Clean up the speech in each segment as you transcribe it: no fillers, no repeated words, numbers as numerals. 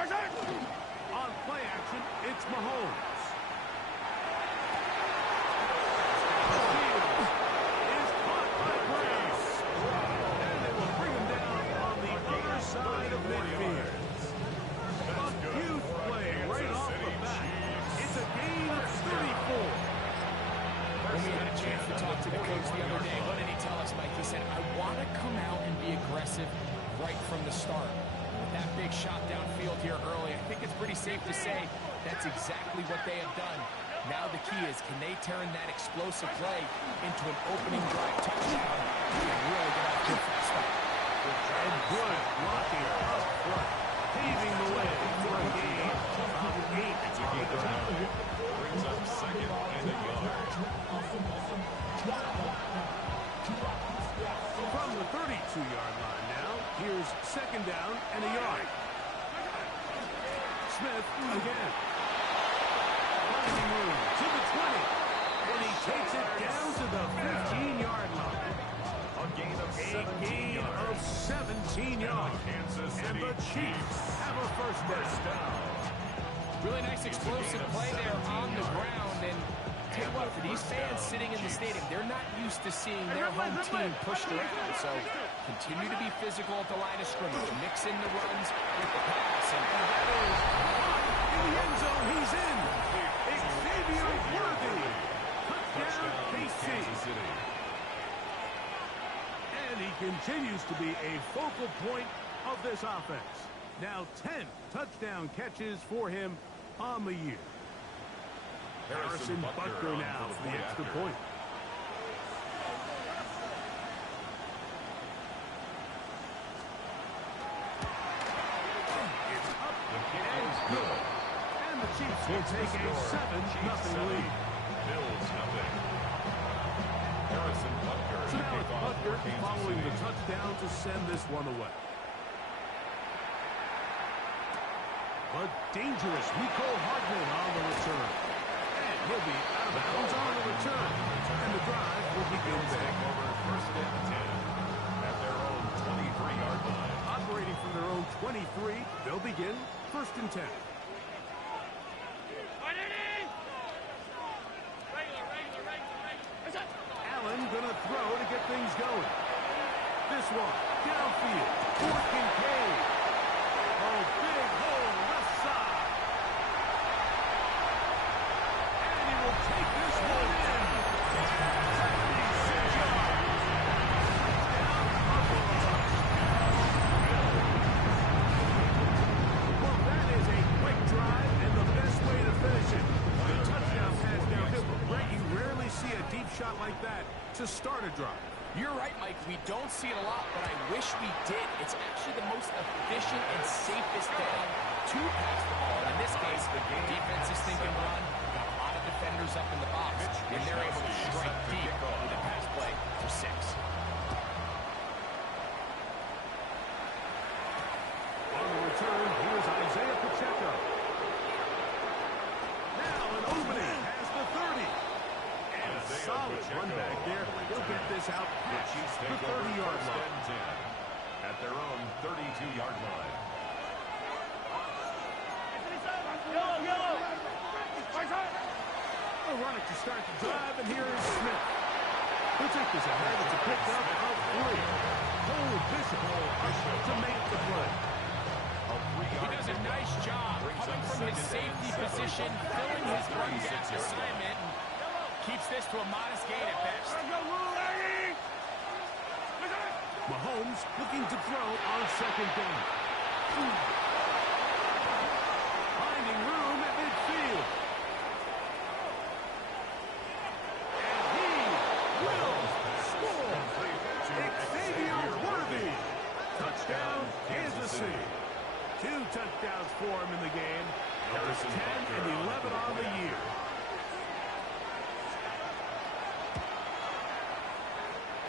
On play action, it's Mahomes. Is caught by Brace. And they will bring him down on the other side of midfield. A huge play right off the bat. It's a gain of 34. When we had a chance to talk to the coach the other day, what did he tell us, Mike? He said, I want to come out and be aggressive right from the start. With that big shot downfield here early, I think it's pretty safe to say that's exactly what they have done. Now the key is, can they turn that explosive play into an opening drive touchdown and really get off to a fast start? And good blocking up front, paving the way for a gain of 8 on the ground. Brings up second and a yard. From the 32-yard line now, here's second down and a yard. Smith again. Finding room to the 20. And he takes it down to the 15-yard line. A gain of 17 yards. 17 yards. Kansas City. And the Chiefs have a first down. Really nice explosive play there on the ground. And tell you what, for these fans sitting in the stadium, they're not used to seeing their home team pushed around. So continue to be physical at the line of scrimmage. Mix in the runs with the pass. And that is in the end zone. He's in. Xavier Worthy. Touchdown, KC. And he continues to be a focal point of this offense. Now 10 touchdown catches for him on the year. Harrison Butker now for the extra point. It's up and good. And the Chiefs will take a 7-0 lead. Bills nothing. Harrison Butker. So now it's Butker following the touchdown to send this one away. But dangerous Rico Hardman on the return. And he'll be out of bounds on the return. And the drive will begin there. Over first and 10 at their own 23-yard line. Operating from their own 23, they'll begin first and 10. Allen gonna throw to get things going. This one, downfield, for Kincaid. Oh, big hole left side. And he will take this one in. 76 yards. Down Buffalo. Well, that is a quick drive and the best way to finish it. The touchdown pass downhill. Brett, you rarely see a deep shot like that to start a drive. you're right, Mike. We don't see it a lot, but I wish we did. It's actually the most efficient and safest down to pass the ball. In this case, the defense is thinking run. Got a lot of defenders up in the box, and they're able to strike deep with a pass play for 6. On the return, here's Isaiah Pacheco. Now an opening past the 30. And a solid run back there. He'll get this out past the 30-yard line. At their own 32-yard line. A runner to start the drive, and here is Smith. He'll take this ahead. It's a pickup of 3. Cole Bishop to make the play. He does a nice job coming from his safety position, filling his run gap assignment, and keeps this to a modest gain at best. Mahomes looking to throw on second down. Finding room at midfield. And he will score. Xavier Worthy. Touchdown, Kansas City. 2 touchdowns for him in the game. Numbers 10 and 11 on the year.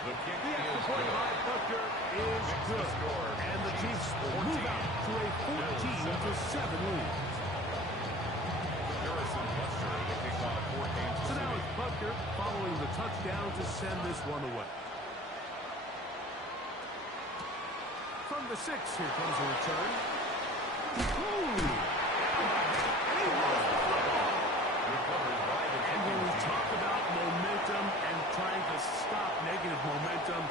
The kick The extra point by Butker is good. And the Chiefs move out to a 14-7 lead. Harrison Butker, the kickoff for Kansas So now City. it's Butker following the touchdown to send this one away. From the 6, here comes a return. And when we talk about momentum and trying to stop negative momentum,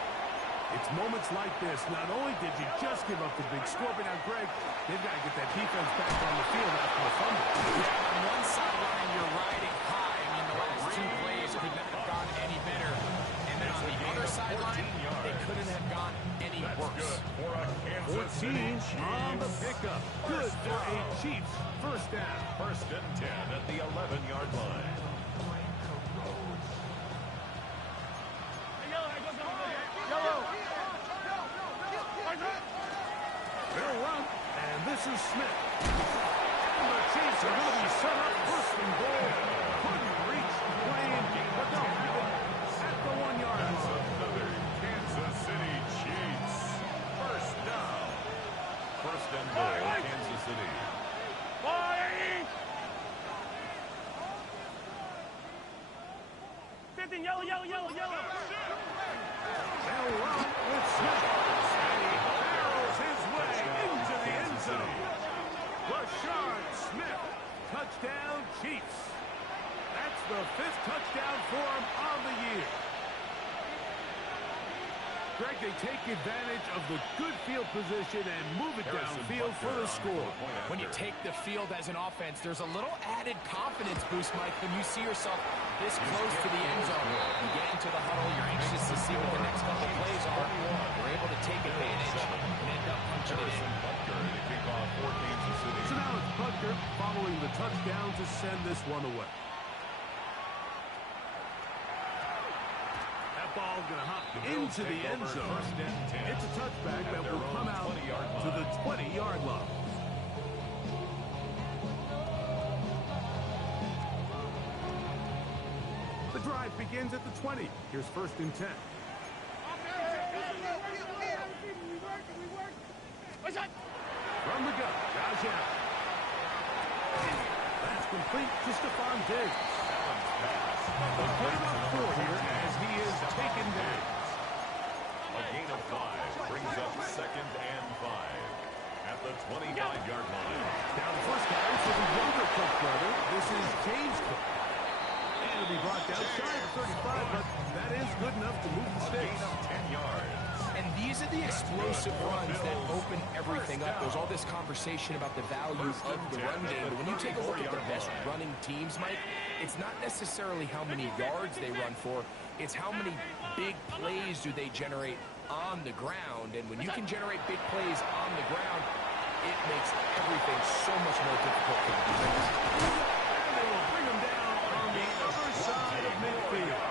it's moments like this. Not only did you just give up the big score, but now, Greg, they've got to get that defense back on the field after a fumble. On one sideline, you're riding high. I mean, the last two plays could not have gone any better. And then on the other sideline, they couldn't have gone any worse. 14 on the pickup. Good for a Chiefs first down. First and 10 at the 11-yard line. They'll run, and this is Smith. And the Chiefs are going to be set up first and goal. Couldn't reach the plane, but they'll keep it at the 1-yard line. Another Kansas City Chiefs. First down. First and goal, Kansas City. They'll run with Smith. And he barrels his way into the end zone. Rashard Smith, touchdown Chiefs. That's the 5th touchdown for him on the year. Greg, they take advantage of the good field position and move it downfield for the score. When you take the field as an offense, there's a little added confidence boost, Mike, when you see yourself this close to the end zone. You get into the huddle, you're anxious to see what the next couple plays are. You're able to take advantage and end up punching it in. So now it's Butker following the touchdown to send this one away. Ball going to hop into the end zone. It's a touchback that will come out to the 20-yard line. The drive begins at the 20. Here's first and 10. From the gun, Josh Allen. That's complete to Stephon Diggs. They'll put him up 4 here as he is taken down. A gain of 5 brings up second and 5 at the 25-yard line. Now the first carry for the younger Cook brother. This is James Cook. And it'll be brought down shy of 35, but that is good enough to move the stakes. 10 yards. And these are the explosive runs that open everything up. There's all this conversation about the value of the run game. But when you take a look at the best running teams, Mike, it's not necessarily how many yards they run for. It's how many big plays do they generate on the ground. And when you can generate big plays on the ground, it makes everything so much more difficult for the defense. And they will bring him down on the other side of midfield.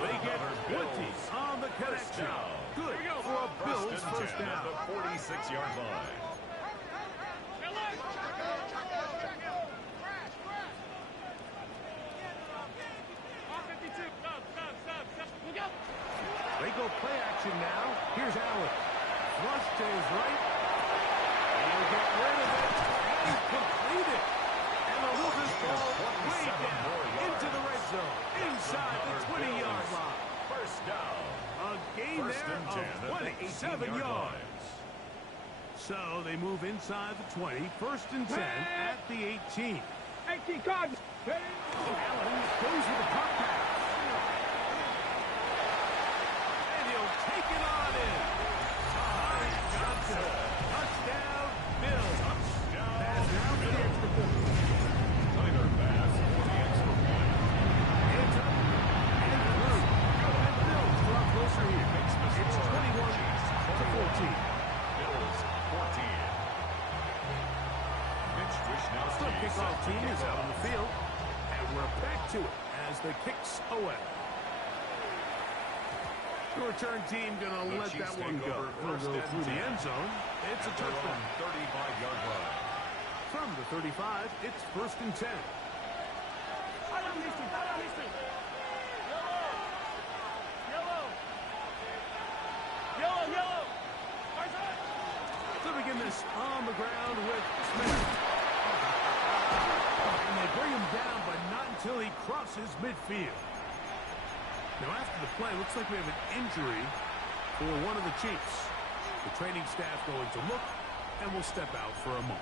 They get 20 on the connection. Good for a Bills first down. At the 46-yard line. They go play action now. Here's Allen. Flush to his right. He'll get rid of it. He's completed. And they'll move this ball way down into the red zone. Inside the 20-yard line. First down. A gain there of 27 yards. So they move inside the 20. First and 10 at the 18. Allen goes with the pop pass. And he'll take it on in. Johnson. Touchdown, Bills. Pass now for the extra point. Tyler Bass for the extra point. It's up and through. And Bills draw closer here. It's 21-14. Bills 14. Mitch Wishnowsky. The kickoff team is out on the field. And we're back to it as the kicks away. The return team going to let that one go. It'll go through the end zone. It's a touchdown. 35-yard line. From the 35, it's first and 10. To begin this on the ground with Smith. And they bring him down, but not until he crosses midfield. Now after the play, looks like we have an injury for one of the Chiefs. The training staff going to look, and will step out for a moment.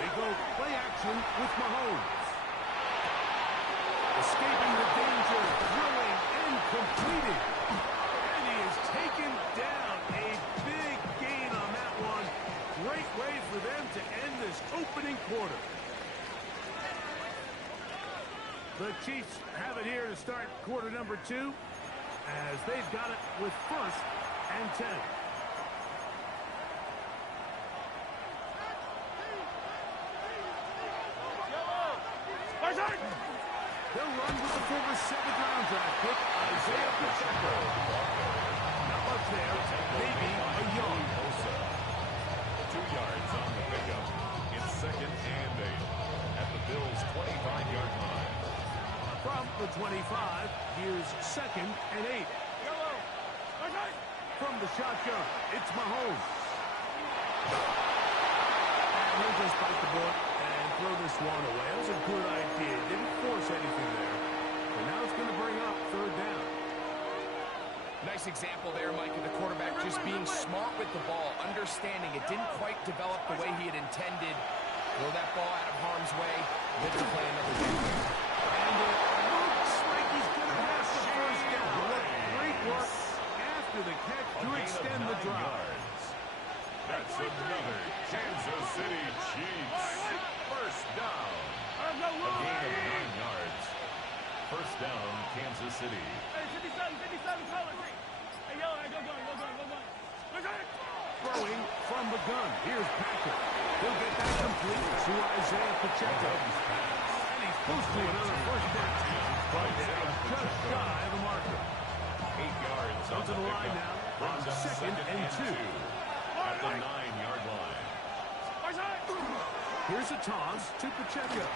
They go play action with Mahomes. Escaping the danger, throwing and completing. And he is taken down. A big gain on that one. Great way for them to end this opening quarter. The Chiefs have it here to start quarter number 2, as they've got it with 1st and 10. They'll run with the former 7th-round draft pick, Isaiah Pacheco. Not much there, maybe a yard. 2 yards on the pickup. It's 2nd and 8 at the Bills' 25-yard line. From the 25, here's 2nd and 8. From the shotgun, it's Mahomes. And he'll just bite the bullet and throw this one away. That was a good idea. Didn't force anything there. But now it's going to bring up 3rd down. Nice example there, Mike, of the quarterback just being smart with the ball, understanding it didn't quite develop the way he had intended. Throw that ball out of harm's way, live to play another down. And it looks like he's going to pass the 1st down. What great work after the catch to extend the drive. That's another Kansas City Chiefs. 1st down. A gain of 9 yards. 1st down, Kansas City. Throwing from the gun. Here's Patrick. He'll get that complete to Isaiah Pacheco. And he's close to another 1st down. But just shy of the marker. 8 yards So to the line now on 2nd and 2. At the 9-yard line. Here's a toss to Pacheco.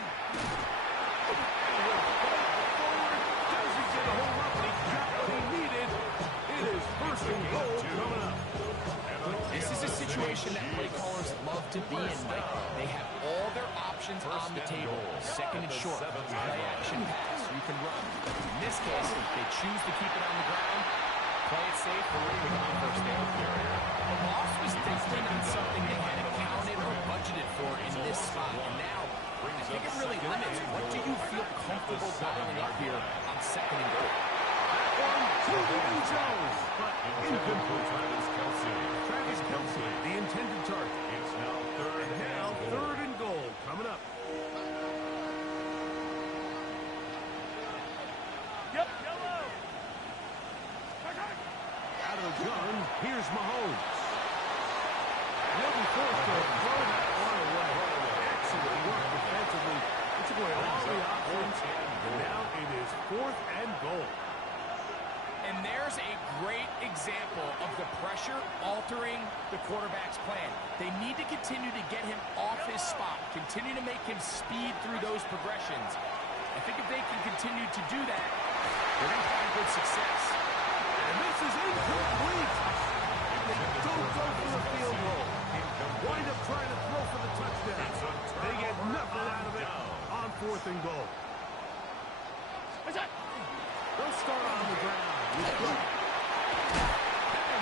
Doesn't get a hold up, but he got what he needed. It is 1st and goal coming up. This is a situation that play callers love to be in, Mike. They have all their options on the table. 2nd and short, play action pass, you can run. In this case, they choose to keep it on the ground, play it safe, or pick up the 1st down. The loss was definitely not something they had accounted or budgeted for in this spot. And now, I think it really limits what do you feel comfortable dialing up here on 2nd and goal. To the end zone, but incomplete. Travis Kelce, the intended target. It's now 3rd And now 3rd and goal coming up. Out of the gun, here's Mahomes. He'll be forced to throw that one away. Excellent work defensively. He took away all the options, and now it is 4th and goal. And there's a great example of the pressure altering the quarterback's plan. They need to continue to get him off his spot, continue to make him speed through those progressions. I think if they can continue to do that, they're going to find good success. And this is incomplete. They don't go for the field goal. Wind up trying to throw for the touchdown. They get nothing out of it on 4th and goal. They'll start on the ground. And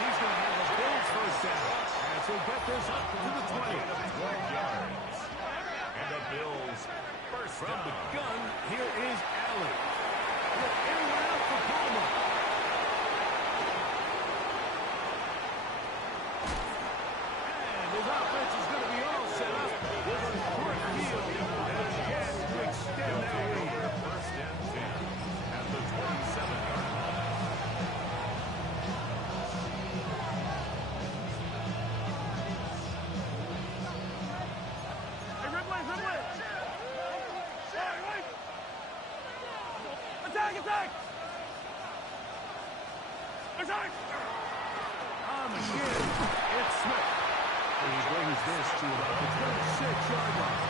he's going to have the Bills 1st down. As he'll get this up to the 20. 12 yards. And the Bills 1st From down. the gun, here is Allen. With everyone out for Palmer. And his offense is going to be all set up with a short field and a chance to extend that lead. 1st and 10 at the 27-yard line. On the shin, it's Smith. And he brings this to about the 26-yard line.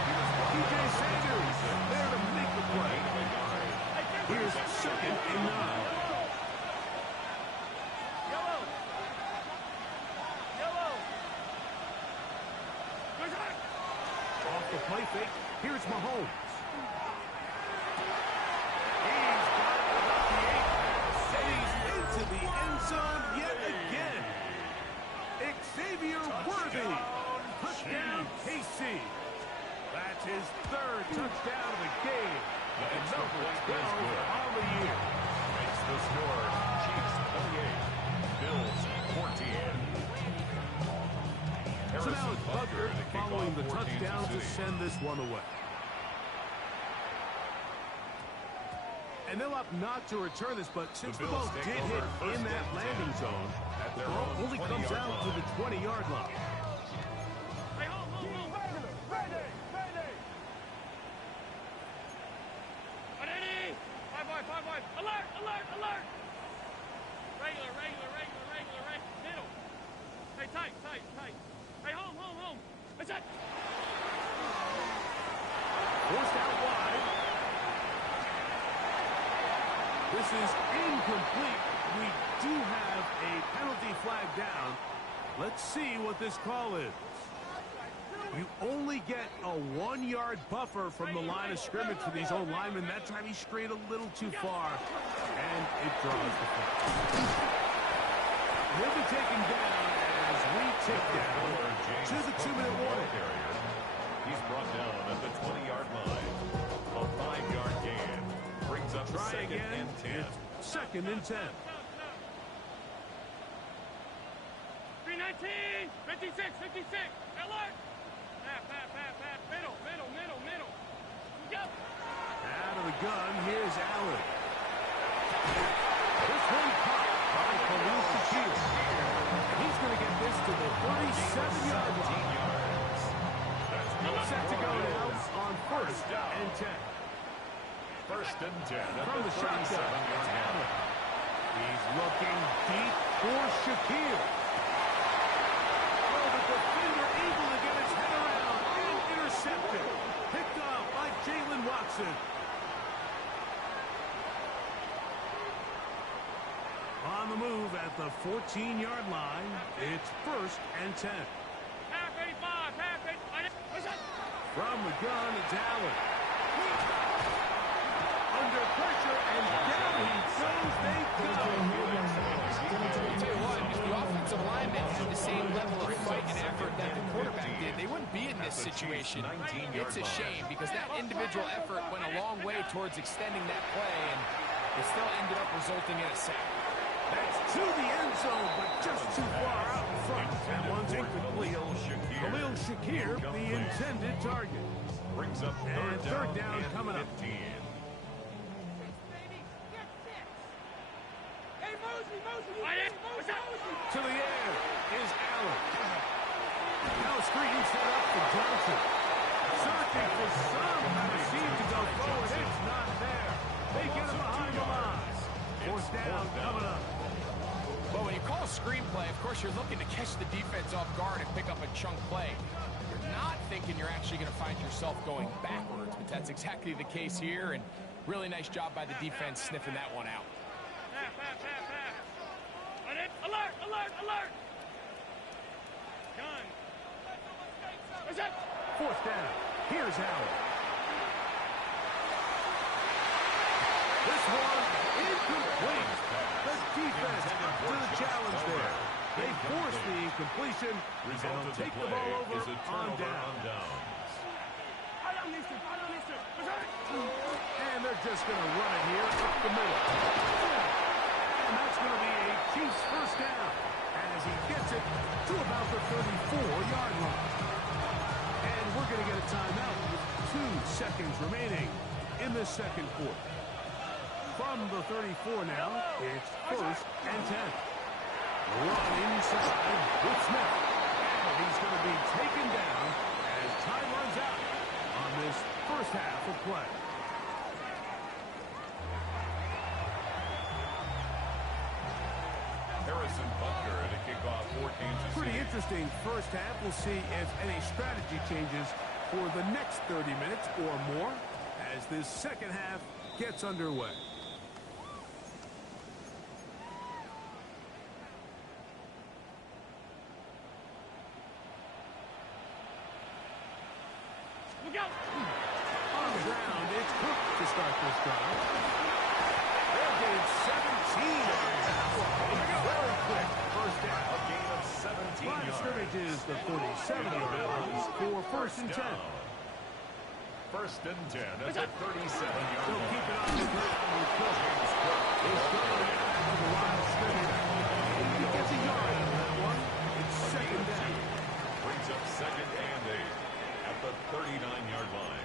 T.J. Sanders there to make the play. Here's 2nd and 9. the play fake. Here's Mahomes. He's got it about the 8. And he's into the end zone yet again. Xavier Worthy. Touchdown, KC. That's his 3rd touchdown of the game. And number 12 on the year. Makes the score. Chiefs 28. Bills 14. So now it's Butker following the touchdown to send this one away. And they'll opt not to return this, but since the ball did hit in that landing zone, the ball only comes out to the 20-yard line. Hey, hold. Ready. Ready. 5-5. Alert. Regular. Middle. Hey, tight. Hey, home. That's it. Forced out wide. This is incomplete. We do have a penalty flag down. Let's see what this call is. You only get a 1-yard buffer from the line of scrimmage for these old linemen. That time he strayed a little too far, and it draws the flag. He'll be taken down as we tick down to the 2-minute warning. He's brought down at the 20-yard line. A 5-yard gain brings up Try second again. and 10. It's 2nd and 10. 319. 56. Alert. Pat. Middle. Go. Out of the gun, here's Allen. This one caught by Khalil Shakir. He's going to get this to the 37-yard line. Set to go now on 1st and 10. 1st and 10 From the shotgun, it's Allen. He's looking deep for Shakir. Oh, the defender able to get his head around and intercepted. Picked off by Jalen Watson. On the move at the 14-yard line, it's 1st and 10. Half 85. What's that? From the gun, it's Allen. Under pressure, and down he goes. They go. I'll tell you what, if the offensive linemen had the same level of fight and effort that the quarterback did, they wouldn't be in this situation. It's a shame because that individual effort went a long way towards extending that play, and it still ended up resulting in a sack. That's to the end zone, but just too far out in front. That one's incomplete. Khalil Shakir, the intended target. Brings up And third down and coming up. 15. To the air is Allen. Now screen set up for Johnson. Searching for some kind of seam to go forward. It's not there. They get him behind the line. 4th down coming up. But when you call a screenplay, of course, you're looking to catch the defense off guard and pick up a chunk play. You're not thinking you're actually going to find yourself going backwards, but that's exactly the case here, and really nice job by the defense sniffing that one out. Alert. Gun. What's that? 4th down. Here's Allen. This one incomplete. The defense to the challenge there. They force the incompletion, and they'll take the ball over on down. And they're just going to run it here up the middle. And that's going to be a Chiefs 1st down as he gets it to about the 34-yard line. And we're going to get a timeout with 2 seconds remaining in the 2nd quarter. From the 34 now, it's 1st and 10. Run inside with Smith. And he's going to be taken down as time runs out on this 1st half of play. Harrison Butker to kick off for Kansas City. Pretty interesting 1st half. We'll see if any strategy changes for the next 30 minutes or more as this 2nd half gets underway. go. On the ground, it's Cook to start this drive. They'll gain 17 on that one. Very quick. First down. A gain of 17 Line of yards. scrimmage is the 47-yard line for first and 10. First and 10 at the 37-yard They'll line. keep it on the ground with Cook. He's going back to the line of scrimmage. He gets a yard out of that one. It's second down. Brings up second and 8 at the 39-yard line.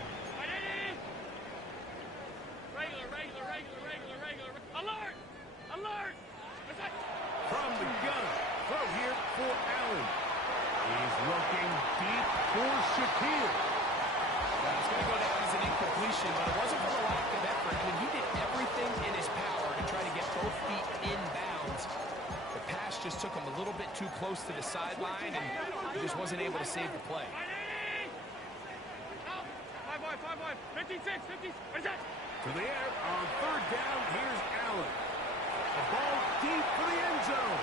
Regular. Alert! Alert! What's that? From the gun, throw here for Allen. He's looking deep for Shakir. It's going to go down as an incompletion, but it wasn't for a lack of effort. I mean, he did everything in his power to try to get both feet in bounds. The pass just took him a little bit too close to the sideline, and he just wasn't able to save the play. 5 wide. 56. What's that? To the air on third down, here's Allen. The ball deep for the end zone.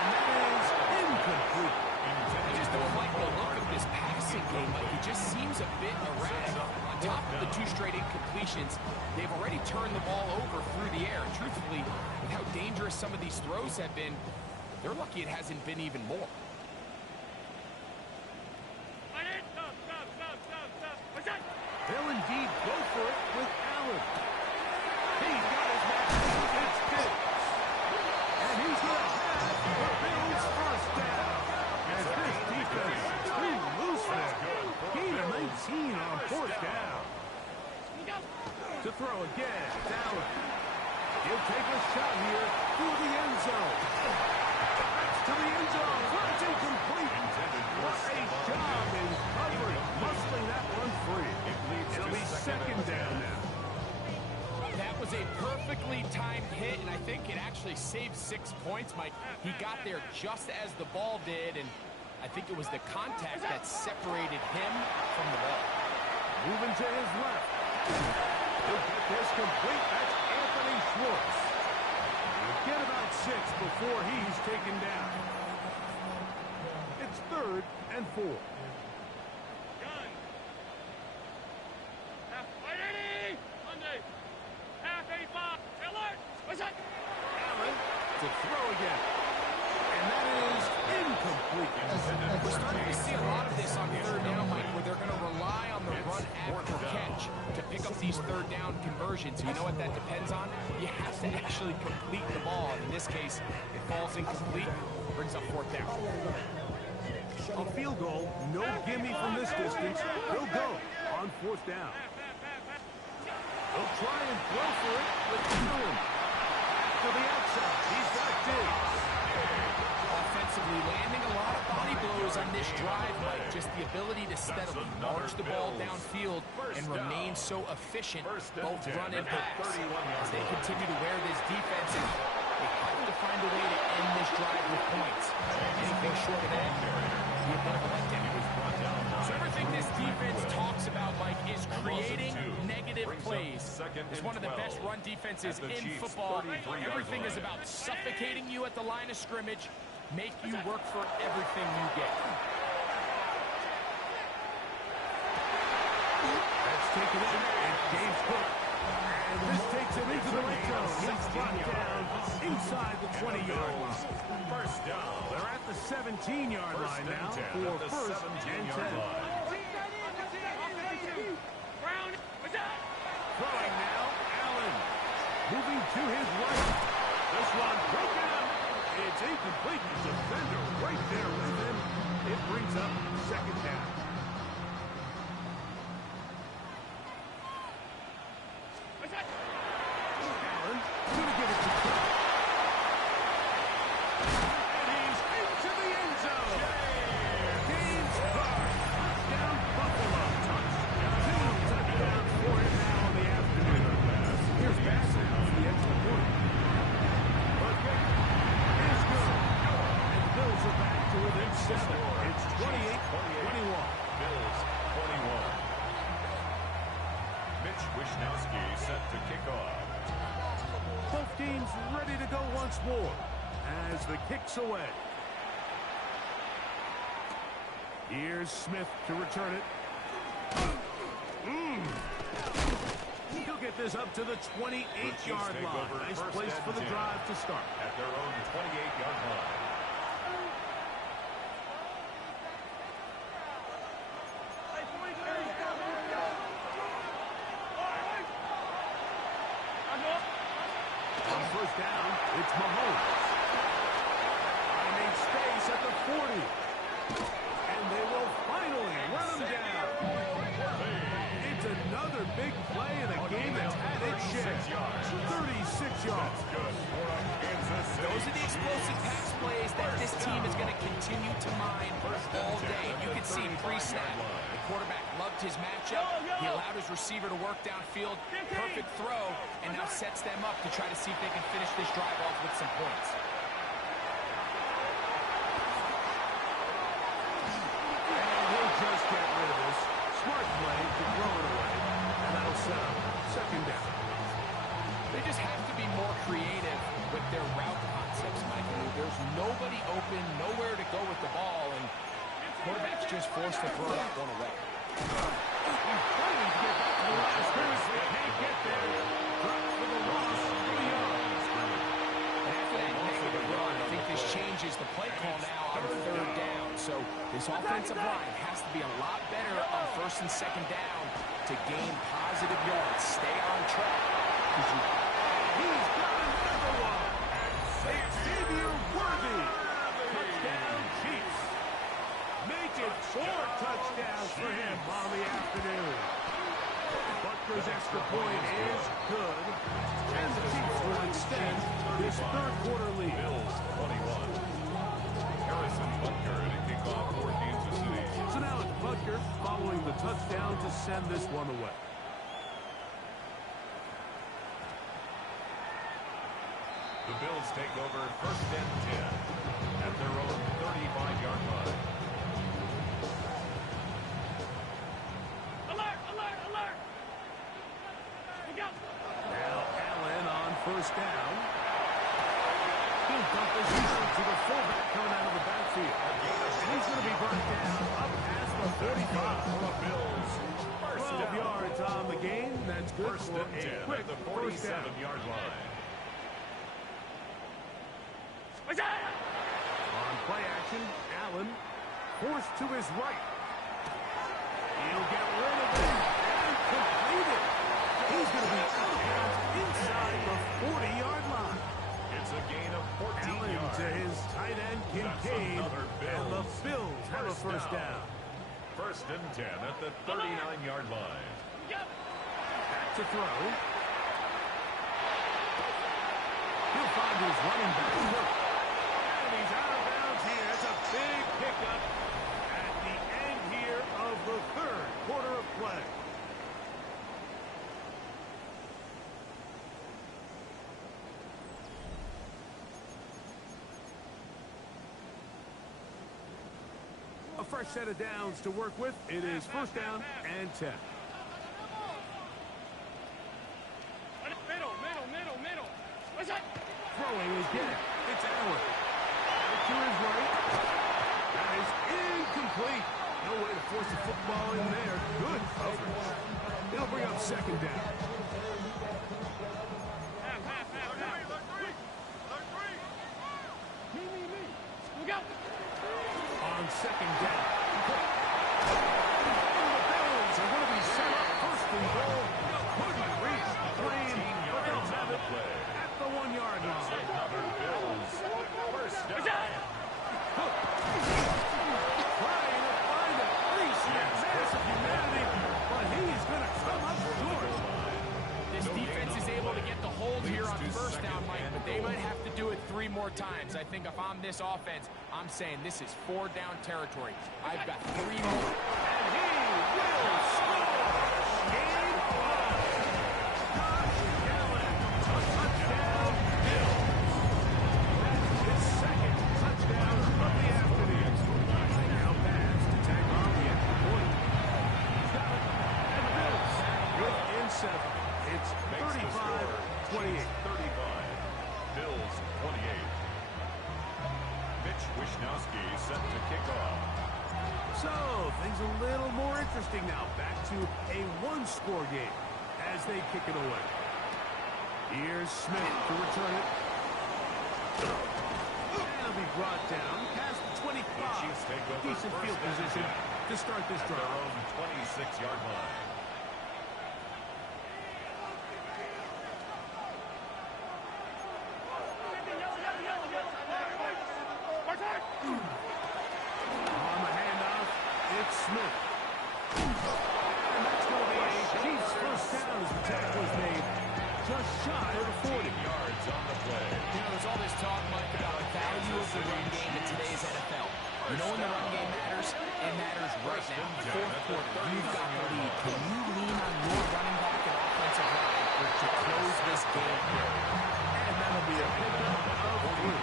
And that is incomplete. I just don't like the look of this passing game. Like, it just seems a bit erratic. On top of the 2 straight incompletions, they've already turned the ball over through the air. And truthfully, with how dangerous some of these throws have been, they're lucky it hasn't been even more. Stop. What's that? They'll indeed go for it with Allen. He's got his man. It's Diggs. And he's going to have the Bills first down. As this defense is too loose there. Gain of 19 on fourth down. To throw again, it's Allen. He'll take a shot here through the end zone. That's to the end zone. It's incomplete. What a job in covering, muscling that one free. It'll be second down now. That was a perfectly timed hit, and I think it actually saved 6 points, Mike. He got there just as the ball did, and I think it was the contact that separated him from the ball. Moving to his left. He'll get this complete. That's Anthony Schwartz. He'll get about 6 before he's taken down. It's third and 4. Gun. Half 85. Alert! What's that? Allen to throw again. And that is incomplete. We're starting to see a lot of this on third down, Mike, where they're going to rely on the run after catch to pick up these third down conversions. You know what that depends on? You have to actually complete the ball. In this case, it falls incomplete, brings up fourth down. A field goal, no gimme from this distance. He'll go on fourth down. He'll try and throw for it with Allen. To the outside, he's got Diggs. Offensively, landing a lot of body blows on this drive, Mike. Just the ability to steadily march the ball downfield and remain so efficient, both run and pass. As they continue to wear this defense, and they have to find a way to end this drive with points. Anything short of that, be a bit of a letdown. So everything this defense talks about, Mike, is creating negative plays. It's one of the best run defenses in football. Everything is about suffocating you at the line of scrimmage, make you work for everything you get. That's taken in, and James Cook. And this takes him into the red zone. He's brought down inside the 20-yard line. First down. They're at the 17-yard line now for first and 10. Brown. What's that? Throwing now, Allen. Moving to his right. This one broken up. It's incomplete. The defender right there with him. It brings up second down. What's that? Allen going to give it to Cook. And he's into the end zone. James Cook. Touchdown, Buffalo. Two touchdowns for him now in the afternoon. Here's Bassett off the extra point. But Vick is good. And the Bills are back to within 7. It's 28-21. Bills 21. Mitch Wishnowsky set to kick off. Both teams ready to go once more as the kick's away. Here's Smith to return it. He'll get this up to the 28-yard line. Nice place for the drive to start. At their own 28-yard line. On first down, it's Mahomes. Finding space at the 40. And they will finally run him down. It's another big play in a game that's had its share. 36 yards. Those are the explosive pass plays that this team is going to continue to mine all day. You can see pre-snap, the quarterback loved his matchup. He allowed his receiver to work downfield. Perfect throw, and now sets them up to try to see if they can finish this drive off with some points. And he'll just get rid of this. Smart play to throw it away. And that'll set up second down. They just have to be more creative with their route concepts, Michael. There's nobody open, nowhere to go with the ball, and quarterback's just forced to throw that one away. He's fighting to get back to the line of scrimmage. They can't get there. Drop for the loss. 3 yards. And after that negative run, I think this changes the play call now on third down. So this offensive line has to be a lot better on first and second down to gain positive yards. Stay on track. He's got another one. Xavier Worthy. Touchdown, Chiefs. Make it 4 touchdowns for him on the afternoon. Butker's extra point is good. And the Chiefs will extend this third-quarter lead. Bills 21. Harrison Butker to kick off for Kansas City. So now it's Butker following the touchdown to send this one away. The Bills take over first and 10 at their own 35-yard line. Alert! Alert! Alert! Look out! Now Allen on first down. He'll dump this to the fullback coming out of the backfield. And he's going to be brought down up past the 45. For the Bills. 12 yards on the gain. That's good First for and 10 a quick at the first down. 47-yard line. What's that? On play action, Allen forced to his right. He'll get rid of it and complete it. He's going to be out of bounds inside the 40-yard line. It's a gain of 14 Allen yards. to his tight end, Kincaid, and the Bills have a first down. First and 10 at the 39-yard line. Yep. Back to throw. He'll find his running back. And he's out of bounds here. It's a big pickup at the end here of the third quarter of play. A fresh set of downs to work with. It is first down and 10. Middle. What's that? Throwing again. It's Allen. To his right. That is incomplete. No way to force the football in there. Good coverage. It'll bring up second down. Half. Me. Look out! On second down. And the Bills are going to be set up first and goal. Couldn't reach the lane, but they'll have it at the 1-yard line. Bills. First down. Trying to find a place in massive humanity, but he's going to come up short. This defense is able to get the hold here on first down, Mike, but they might have to do it 3 more times. I think if I'm this offense, I'm saying this is 4-down territory. I've got 3 more. And he will score. Game 5. Josh Allen, a touchdown, Bills. That's his second touchdown of the afternoon. Now pass to tack on the extra point. He's got it. And the Bills within 7. It's 35-28. 35. Bills 28. Mitch Wishnowski set to kick off. So things a little more interesting now. Back to a one-score game as they kick it away. Here's Smith to return it. It'll be brought down past the 25. Decent field position to start this drive. Their own 26-yard line. On the handoff, it's Smith. And that's going to be a Chiefs first down as the tackle is made just shy of the 40. Yards on the play. You know, there's all this talk, Mike, about the value of the run game in today's NFL. You know when the run game matters? It matters right now. Fourth quarter, you've got the lead. Can you lean on your running back and offensive line to close this game here? And that'll be a pickup of 3.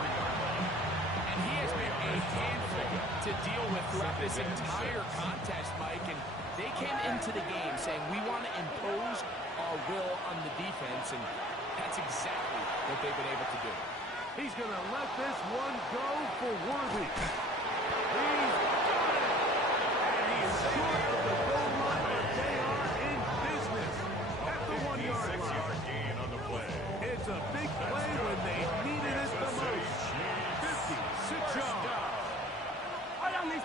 And he has been a handful to deal with throughout this entire contest, Mike. And they came into the game saying, we want to impose our will on the defense, and that's exactly what they've been able to do. He's going to let this one go for Worthy. He's got it. And he is short of the goal line, but they are in business at the 1-yard line. 56-yard gain on the play. It's a big play when they needed it the most. 56 yards.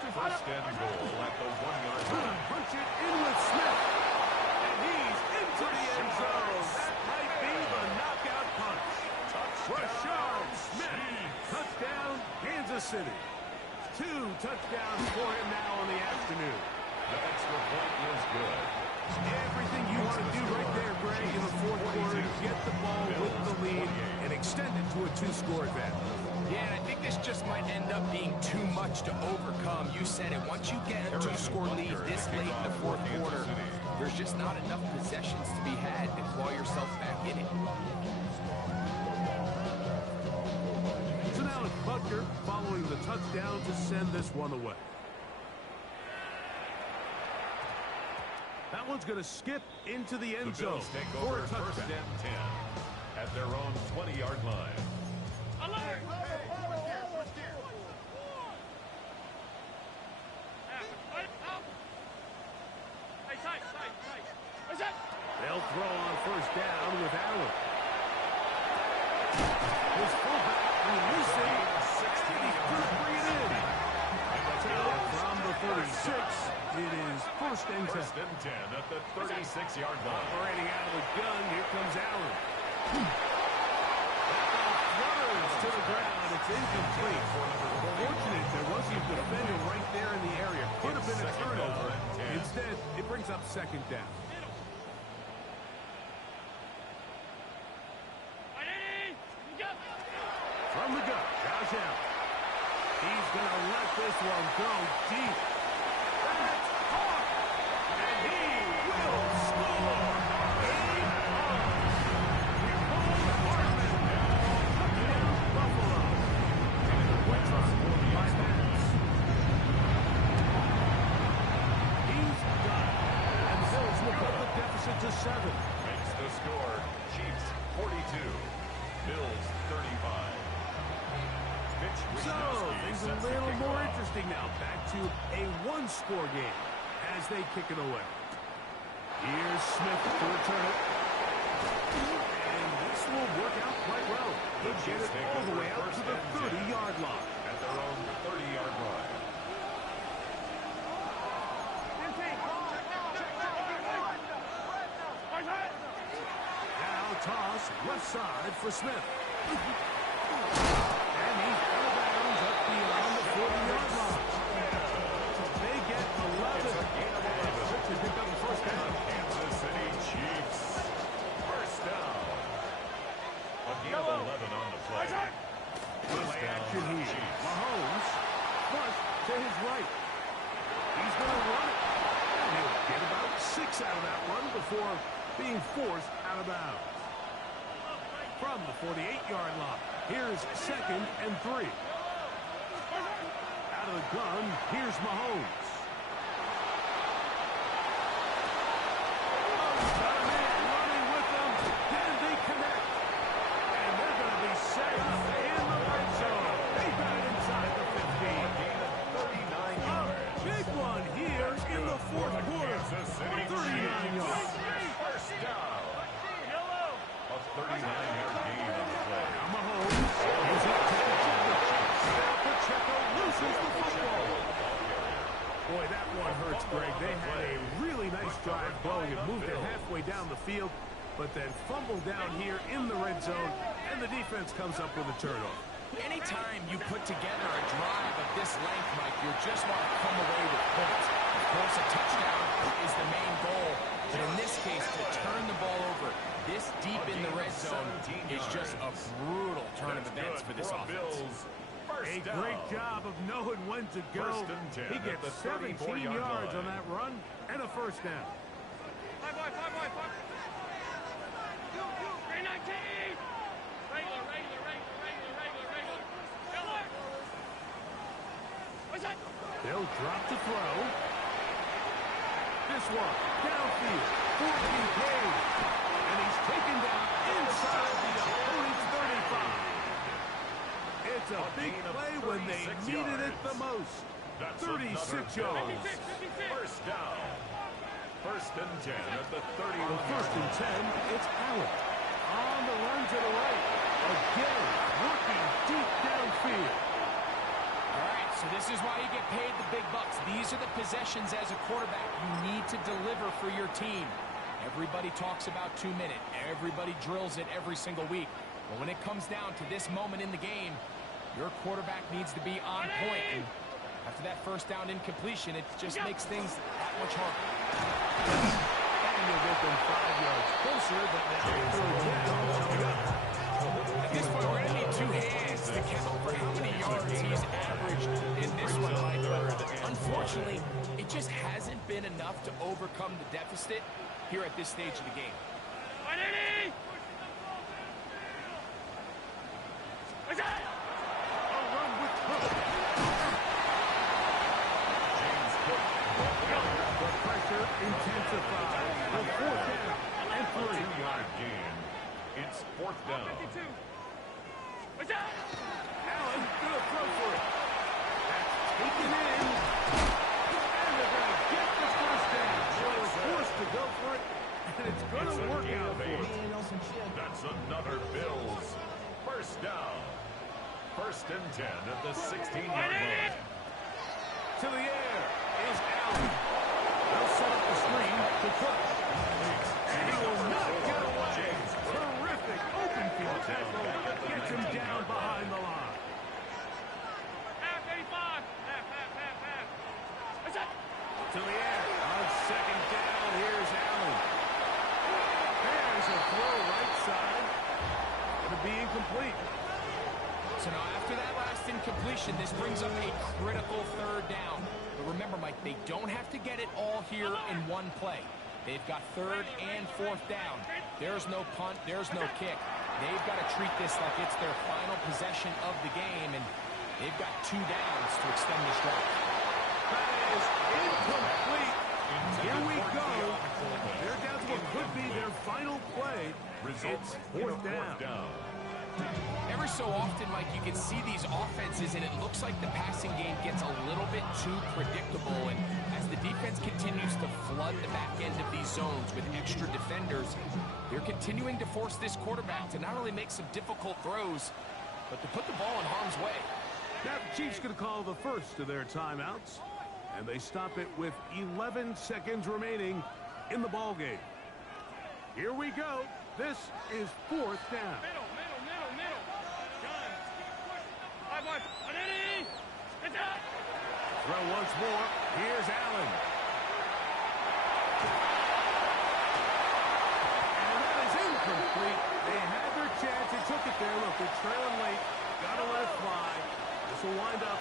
First and goal at the 1-yard line. Punch it in with Smith. And he's into the end zone. That might be the knockout punch. Rashard Smith. Touchdown, Kansas City. 2 touchdowns for him now on the afternoon. The extra point is good. Everything you want to do right there, Greg, in the fourth quarter, get the ball with the lead and extend it to a 2-score advantage. Yeah, and I think this just might end up being too much to overcome. You said it. Once you get a 2-score lead this late in the fourth quarter, there's just not enough possessions to be had to claw yourself back in it. So now it's Butker following the touchdown to send this one away. That one's going to skip into the end The zone Bills take for over a first touchdown. and 10 at their own 20-yard line. Alert! They'll throw on first down with Allen. His fullback releasing, and he's going to bring it in. So from the 36, it is first and 10. First and 10 at the 36-yard line. Operating out of the gun, here comes Allen. That ball flutters to the ground. It's incomplete. Fortunate there wasn't a defender right there in the area. Could have been a turnover. Instead, it brings up second down. From the gun, Josh Allen. He's going to let this one go deep. That's caught. And he will score. 8 points. Nicole Hartman. Touchdown, Buffalo. Points are scored by Max. He's got it. And the Bills will cut the deficit to 7. Makes the score. Chiefs 42. Bills 35. So, things a little more interesting now. Back to a one-score game as they kick it away. Here's Smith to return it. And this will work out quite well. He'll get it all the way out to the 30-yard line. At their own 30-yard line. Now toss left side for Smith. And he's out of bounds up beyond the 40-yard line. They get 11. To pick up the first down. Kansas City Chiefs. First down. A gain of 11 on the play. Play action here. Mahomes flush to his right. He's going to run it. And he'll get about 6 out of that one before being forced out of bounds. From the 48-yard line, here's second and 3. Out of the gun, here's Mahomes. Got a man running with them. Can they connect? And they're going to be set up in the red zone. They got it inside the 15. Gain of 39 yards. Big one here Boy, that one hurts, Greg. They had a really nice drive going and moved it halfway down the field, but then fumbled down here in the red zone, and the defense comes up with a turnover. Anytime you put together a drive of this length, Mike, you just want to come away with points. Of course, a touchdown is the main goal, but in this case, to turn the ball over this deep in the red zone is just a brutal turn of events for this offense. A great job of knowing when to go. He gets 17 yards on that run and a first down. 319! Regular. Killer! What's that? They'll drop to throw. This one, downfield, 14 carries. And he's taken down inside the opponent's 35. It's a big play when they needed it the most. 36 yards. 56. First down. First and 10 at the 31. First and 10, it's Allen. On the run to the right. Again, working deep downfield. All right, so this is why you get paid the big bucks. These are the possessions as a quarterback you need to deliver for your team. Everybody talks about 2 minutes. Everybody drills it every single week. But when it comes down to this moment in the game, your quarterback needs to be on point. And after that first down incompletion, it just makes things that much harder. And you'll get them 5 yards closer, but now third down coming up. At this point, we're going to need 2 hands to count for how many yards he's averaged in this one, Mike. But unfortunately, it just hasn't been enough to overcome the deficit here at this stage of the game. 180! What's that? A run with Cook. The pressure intensifies. The fourth down and 3. 2-yard gain. It's fourth down. 52. What's that? Allen gonna throw for it. That's taken in. And they're gonna get the first down. They were forced to go for it, and it's gonna work out for them. That's another Bills. First down. First and 10 at the 16-yard line. To the air is Allen. They'll set up the screen to Cook. And he will not get away. Terrific open field tackle. Gets him down behind the line. Half 85. Half. What's that? To the air. On second down, here's Allen. There's a throw right side. It'll be incomplete. So now after that last incompletion, this brings up a critical third down. But remember, Mike, they don't have to get it all here in one play. They've got third and fourth down. There's no punt. There's no kick. They've got to treat this like it's their final possession of the game, and they've got 2 downs to extend this drive. That is incomplete. Here we go. They're down to what could be their final play. It's fourth down. Every so often, Mike, you can see these offenses, and it looks like the passing game gets a little bit too predictable. And as the defense continues to flood the back end of these zones with extra defenders, they're continuing to force this quarterback to not only make some difficult throws, but to put the ball in harm's way. Now the Chiefs going to call the first of their timeouts, and they stop it with 11 seconds remaining in the ball game. Here we go. This is fourth down. Middle. Gun. 5-1. 180! What's that? Throw once more. Here's Allen.